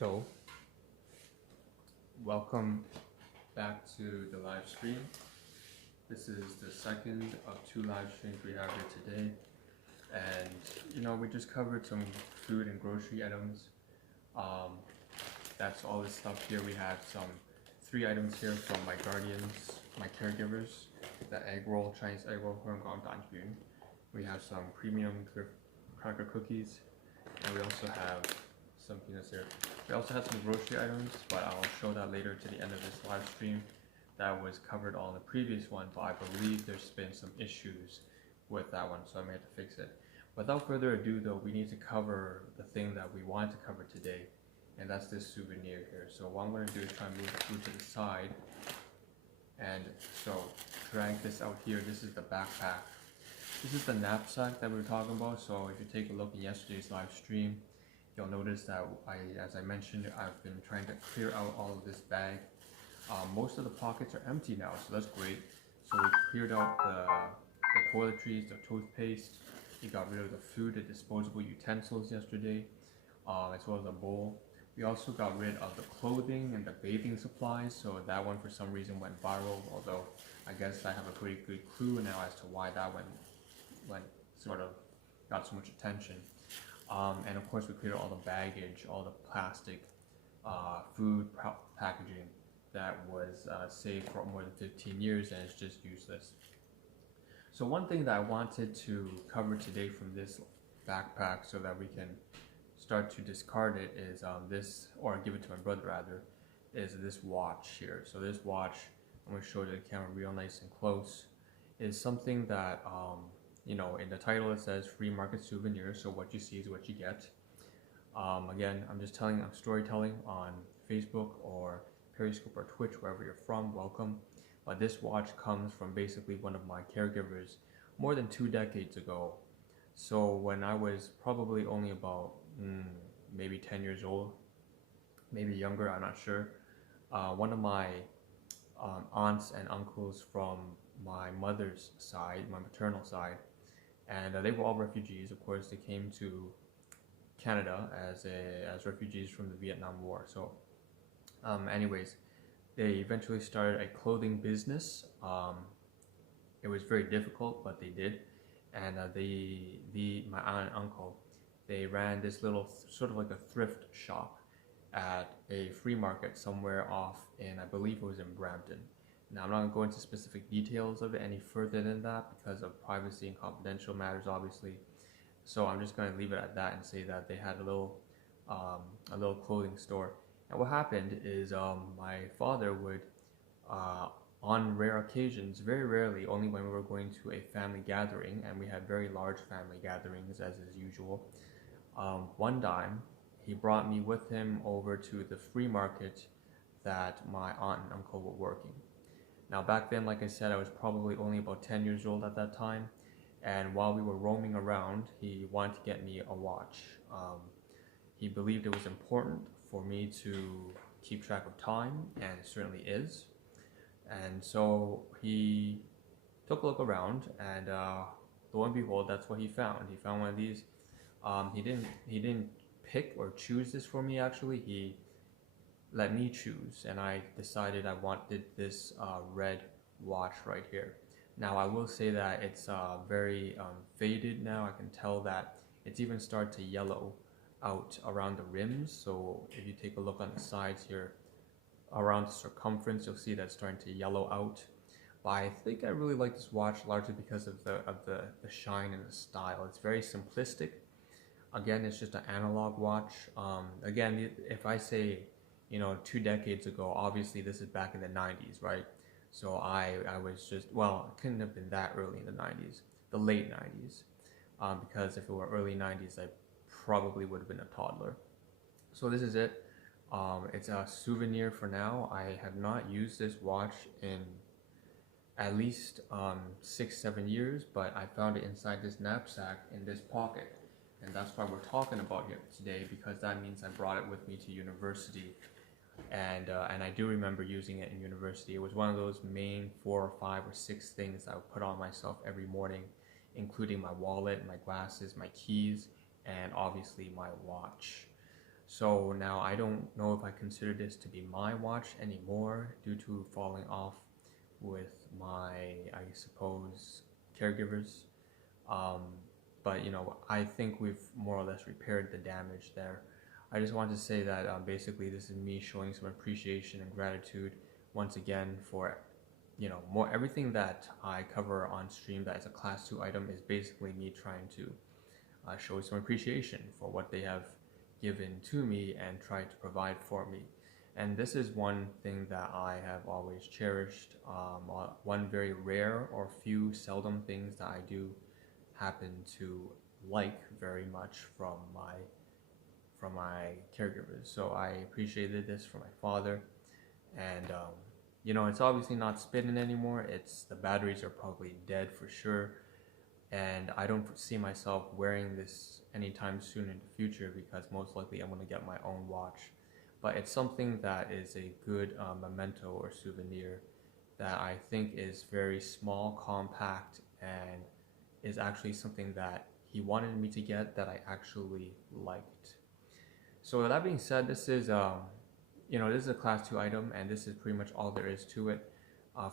So, welcome back to the live stream. This is the second of two live streams we have here today. And we just covered some food and grocery items. That's all this stuff here. We have some 3 items here from my guardians, my caregivers. The egg roll, Chinese egg roll, we have some premium cracker cookies, and we also have some peanuts here. We also have some grocery items, but I'll show that later to the end of this live stream. That was covered on the previous one, but I believe there's been some issues with that one, so I may have to fix it. Without further ado though, we need to cover the thing that we wanted to cover today, and that's this souvenir here. So what I'm going to do is try and move the food to the side, and so drag this out here. This is the backpack. This is the knapsack that we were talking about. So if you take a look at yesterday's live stream, you'll notice that as I mentioned, I've been trying to clear out all of this bag. Most of the pockets are empty now, so that's great. So we cleared out the toiletries, the toothpaste. We got rid of the food, the disposable utensils yesterday, as well as a bowl. We also got rid of the clothing and the bathing supplies, so that one for some reason went viral, although I guess I have a pretty good clue now as to why that went sort of got so much attention. And of course we cleared all the baggage, all the plastic food packaging that was saved for more than 15 years and it's just useless. So one thing that I wanted to cover today from this backpack so that we can start to discard it is this, or give it to my brother rather, is this watch here. So this watch, I'm going to show you the camera real nice and close, is something that in the title it says Freemarket Souvenir, so what you see is what you get. Again, I'm storytelling on Facebook or Periscope or Twitch, wherever you're from, welcome. But this watch comes from basically one of my caregivers more than 2 decades ago. So when I was probably only about maybe 10 years old, maybe younger, I'm not sure, one of my aunts and uncles from my mother's side, my maternal side, and they were all refugees. Of course, they came to Canada as refugees from the Vietnam War. So anyways, they eventually started a clothing business. It was very difficult, but they did. And my aunt and uncle, they ran this little sort of like a thrift shop at a flea market somewhere off in, I believe it was in Brampton. Now, I'm not going to go into specific details of it any further than that because of privacy and confidential matters, obviously. So I'm just going to leave it at that and say that they had a little clothing store. And what happened is my father would, on rare occasions, very rarely, only when we were going to a family gathering, and we had very large family gatherings as is usual, one time he brought me with him over to the free market that my aunt and uncle were working. Now back then, like I said, I was probably only about 10 years old at that time, and while we were roaming around, he wanted to get me a watch. He believed it was important for me to keep track of time, and it certainly is. And so he took a look around, and lo and behold, that's what he found. He found one of these. He didn't pick or choose this for me, actually. He let me choose, and I decided I wanted this red watch right here. Now I will say that it's very faded now. I can tell that it's even started to yellow out around the rims. So if you take a look on the sides here, around the circumference, you'll see that it's starting to yellow out. But I think I really like this watch largely because of the shine and the style. It's very simplistic. Again, it's just an analog watch. Again, if I say 2 decades ago, obviously this is back in the 90s, right? So I was just, well, it couldn't have been that early in the 90s, the late 90s, because if it were early 90s, I probably would have been a toddler. So this is it. It's a souvenir for now. I have not used this watch in at least 6-7 years, but I found it inside this knapsack in this pocket, and that's why we're talking about it today, because that means I brought it with me to university. And I do remember using it in university. It was one of those main 4 or 5 or 6 things I would put on myself every morning, including my wallet, my glasses, my keys, and obviously my watch. So now I don't know if I consider this to be my watch anymore due to falling off with my, I suppose, caregivers. Um, but you know, I think we've more or less repaired the damage there. I just wanted to say that basically this is me showing some appreciation and gratitude once again for, you know, more everything that I cover on stream that is a class 2 item is basically me trying to show some appreciation for what they have given to me and try to provide for me. And this is one thing that I have always cherished. One very rare or few seldom things that I do happen to like very much from my caregivers. So I appreciated this from my father, and you know, it's obviously not spinning anymore. It's the batteries are probably dead for sure, and I don't see myself wearing this anytime soon in the future because most likely I'm going to get my own watch. But it's something that is a good memento or souvenir that I think is very small, compact, and is actually something that he wanted me to get that I actually liked. So with that being said, this is you know, this is a class 2 item, and this is pretty much all there is to it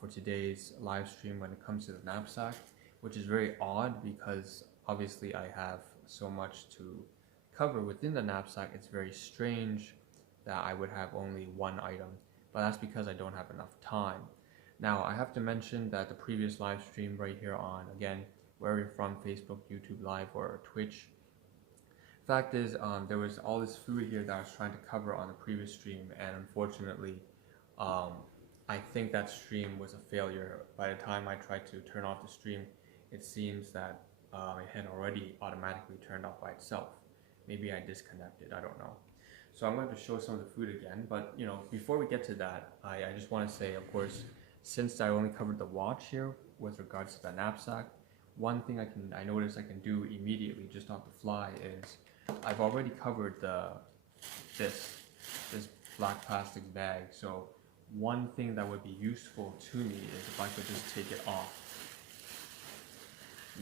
for today's live stream when it comes to the knapsack, which is very odd because obviously I have so much to cover within the knapsack. It's very strange that I would have only one item, but that's because I don't have enough time. Now I have to mention that the previous live stream right here on, again, where you're from, Facebook, YouTube Live, or Twitch, fact is, there was all this food here that I was trying to cover on the previous stream, and unfortunately, I think that stream was a failure. By the time I tried to turn off the stream, it seems that it had already automatically turned off by itself. Maybe I disconnected, I don't know. So I'm going to show some of the food again, but you know, before we get to that, I just want to say, of course, since I only covered the watch here with regards to the knapsack, one thing I noticed I can do immediately just off the fly is I've already covered this black plastic bag. So one thing that would be useful to me is if I could just take it off.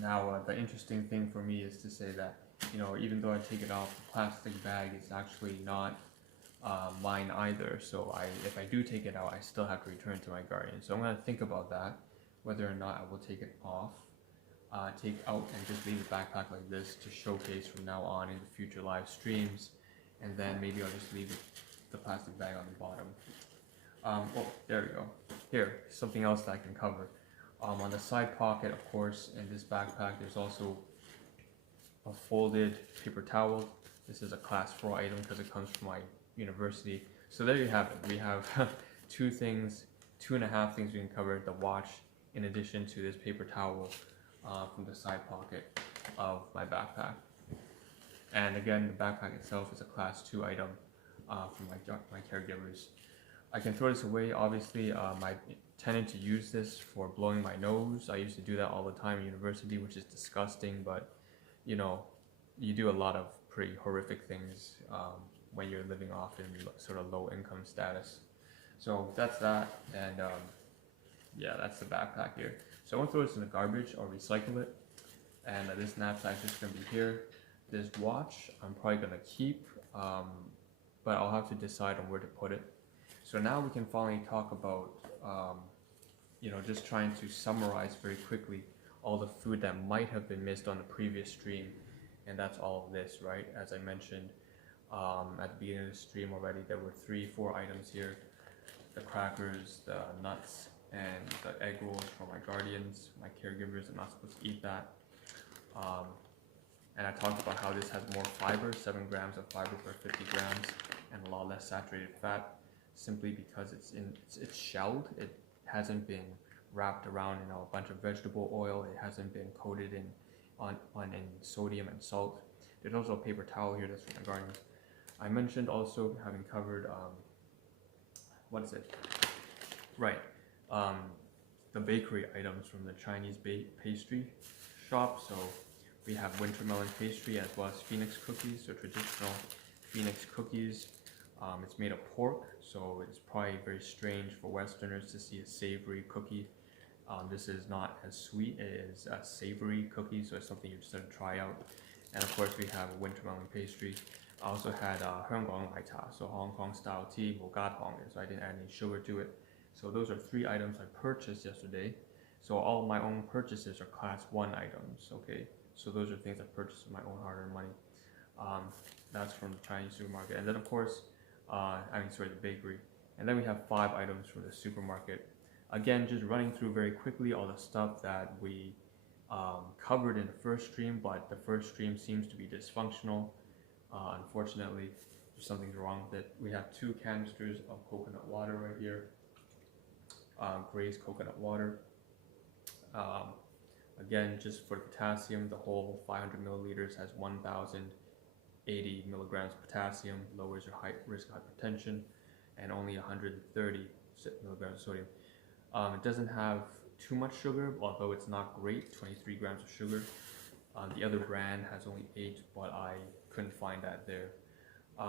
Now the interesting thing for me is to say that, you know, even though I take it off, the plastic bag is actually not mine either. So if I do take it out, I still have to return it to my guardian. So I'm going to think about that, whether or not I will take it off. Take out and just leave the backpack like this to showcase from now on in the future live streams, and then maybe I'll just leave the plastic bag on the bottom. Oh, there we go. Here, something else that I can cover. On the side pocket, of course, in this backpack, there's also a folded paper towel. This is a class 4 item because it comes from my university. So there you have it. We have 2.5 things we can cover: the watch, in addition to this paper towel. From the side pocket of my backpack. And again, the backpack itself is a class 2 item from my caregivers. I can throw this away. Obviously, I tended to use this for blowing my nose. I used to do that all the time in university, which is disgusting, but you know, you do a lot of pretty horrific things when you're living off in sort of low income status. So that's that, and yeah, that's the backpack here. So I won't throw this in the garbage or recycle it. And this knapsack is just going to be here. This watch I'm probably going to keep, but I'll have to decide on where to put it. So now we can finally talk about, you know, just trying to summarize very quickly all the food that might have been missed on the previous stream. And that's all of this, right? As I mentioned at the beginning of the stream already, there were 3-4 items here: the crackers, the nuts, and the egg rolls for my guardians, my caregivers. I'm not supposed to eat that. And I talked about how this has more fiber, 7 grams of fiber per 50 grams, and a lot less saturated fat, simply because it's shelled. It hasn't been wrapped around in a bunch of vegetable oil. It hasn't been coated in sodium and salt. There's also a paper towel here that's for my guardians. I mentioned also having covered what is it? Right. The bakery items from the Chinese pastry shop. So we have winter melon pastry as well as phoenix cookies, so traditional phoenix cookies. It's made of pork, so it's probably very strange for Westerners to see a savory cookie. This is not as sweet, it is a savory cookie, so it's something you just have to try out. And of course we have winter melon pastry. I also had 香港奶茶, so Hong Kong style tea, 冇加糖嘅, so I didn't add any sugar to it. So those are 3 items I purchased yesterday. So all of my own purchases are class 1 items, okay? So those are things I purchased with my own hard-earned money. That's from the Chinese supermarket. And then of course, the bakery. And then we have 5 items from the supermarket. Again, just running through very quickly all the stuff that we covered in the first stream, but the first stream seems to be dysfunctional. Unfortunately, something's wrong with it. We have 2 canisters of coconut water right here. Glazed coconut water. Again, just for potassium, the whole 500 milliliters has 1,080 milligrams of potassium, lowers your risk of hypertension, and only 130 milligrams of sodium. It doesn't have too much sugar, although it's not great, 23 grams of sugar. The other brand has only 8, but I couldn't find that there.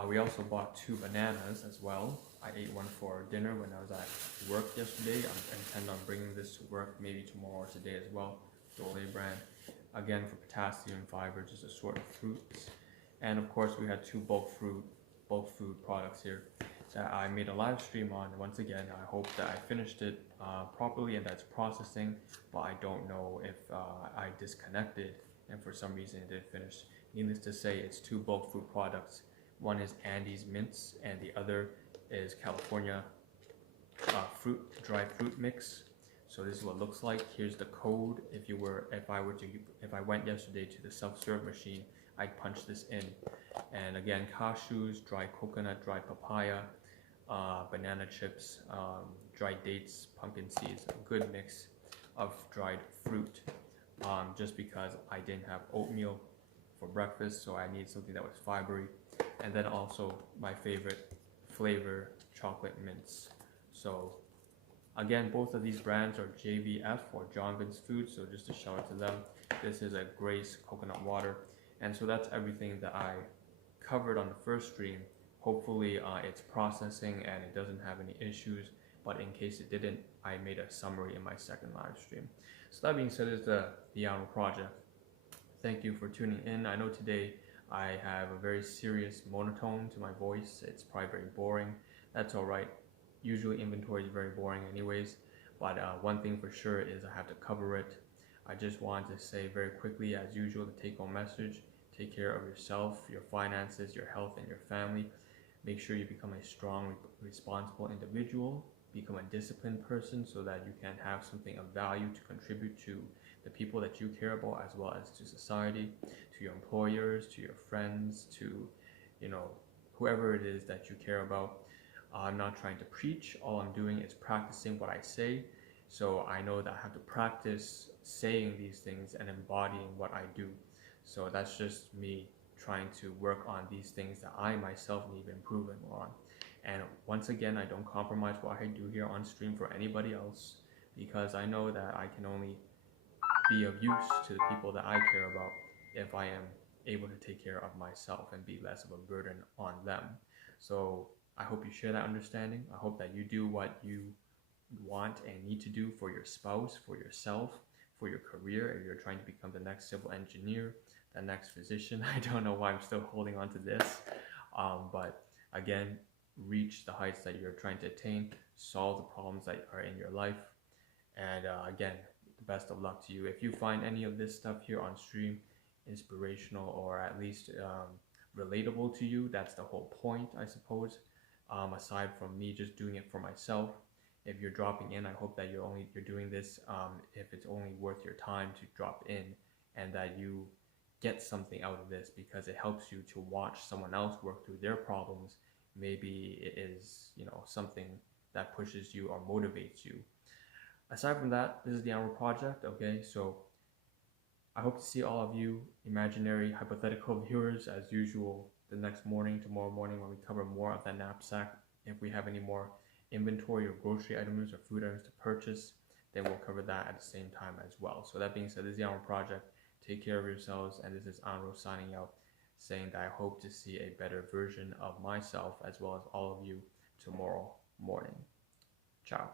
We also bought 2 bananas as well. I ate one for dinner when I was at work yesterday. I intend on bringing this to work maybe tomorrow or today as well. Dole brand. Again, for potassium, fiber, just assorted fruits. And of course, we had 2 bulk food products here that I made a live stream on. Once again, I hope that I finished it properly and that's processing, but I don't know if I disconnected and for some reason it didn't finish. Needless to say, it's 2 bulk food products. One is Andes mints and the other is California dry fruit mix. So this is what it looks like. Here's the code. If I went yesterday to the self-serve machine, I'd punch this in. And again, cashews, dry coconut, dry papaya, banana chips, dried dates, pumpkin seeds, a good mix of dried fruit. Just because I didn't have oatmeal for breakfast, so I needed something that was fibery. And then also my favorite flavor, chocolate mints. So again, both of these brands are JVF or Jonvin's Food, so just a shout out to them. This is a Grace coconut water. And so that's everything that I covered on the first stream. Hopefully it's processing and it doesn't have any issues, but in case it didn't, I made a summary in my second live stream. So that being said, is the Ahn Rho Project. Thank you for tuning in. I know today I have a very serious monotone to my voice. It's probably very boring. That's alright. Usually inventory is very boring anyways, but one thing for sure is I have to cover it. I just wanted to say very quickly, as usual, the take-home message: take care of yourself, your finances, your health, and your family. Make sure you become a strong, responsible individual. Become a disciplined person so that you can have something of value to contribute to the people that you care about, as well as to society, to your employers, to your friends, to whoever it is that you care about. I'm not trying to preach. All I'm doing is practicing what I say. So I know that I have to practice saying these things and embodying what I do. So that's just me trying to work on these things that I myself need improvement on. And once again, I don't compromise what I do here on stream for anybody else, because I know that I can only be of use to the people that I care about if I am able to take care of myself and be less of a burden on them. So I hope you share that understanding. I hope that you do what you want and need to do for your spouse, for yourself, for your career. If you're trying to become the next civil engineer, the next physician, I don't know why I'm still holding on to this. But again, reach the heights that you're trying to attain, solve the problems that are in your life. And again, the best of luck to you. If you find any of this stuff here on stream inspirational or at least relatable to you, that's the whole point, I suppose. Aside from me just doing it for myself, if you're dropping in, I hope that you're doing this if it's only worth your time to drop in, and that you get something out of this because it helps you to watch someone else work through their problems. Maybe it is something that pushes you or motivates you. Aside from that, this is the Ahn Rho Project. Okay, so I hope to see all of you imaginary hypothetical viewers as usual the next morning, tomorrow morning, when we cover more of that knapsack. If we have any more inventory or grocery items or food items to purchase, then we'll cover that at the same time as well. So that being said, this is the Ahn Rho Project. Take care of yourselves, and this is Ahn Rho signing out, saying that I hope to see a better version of myself as well as all of you tomorrow morning. Ciao.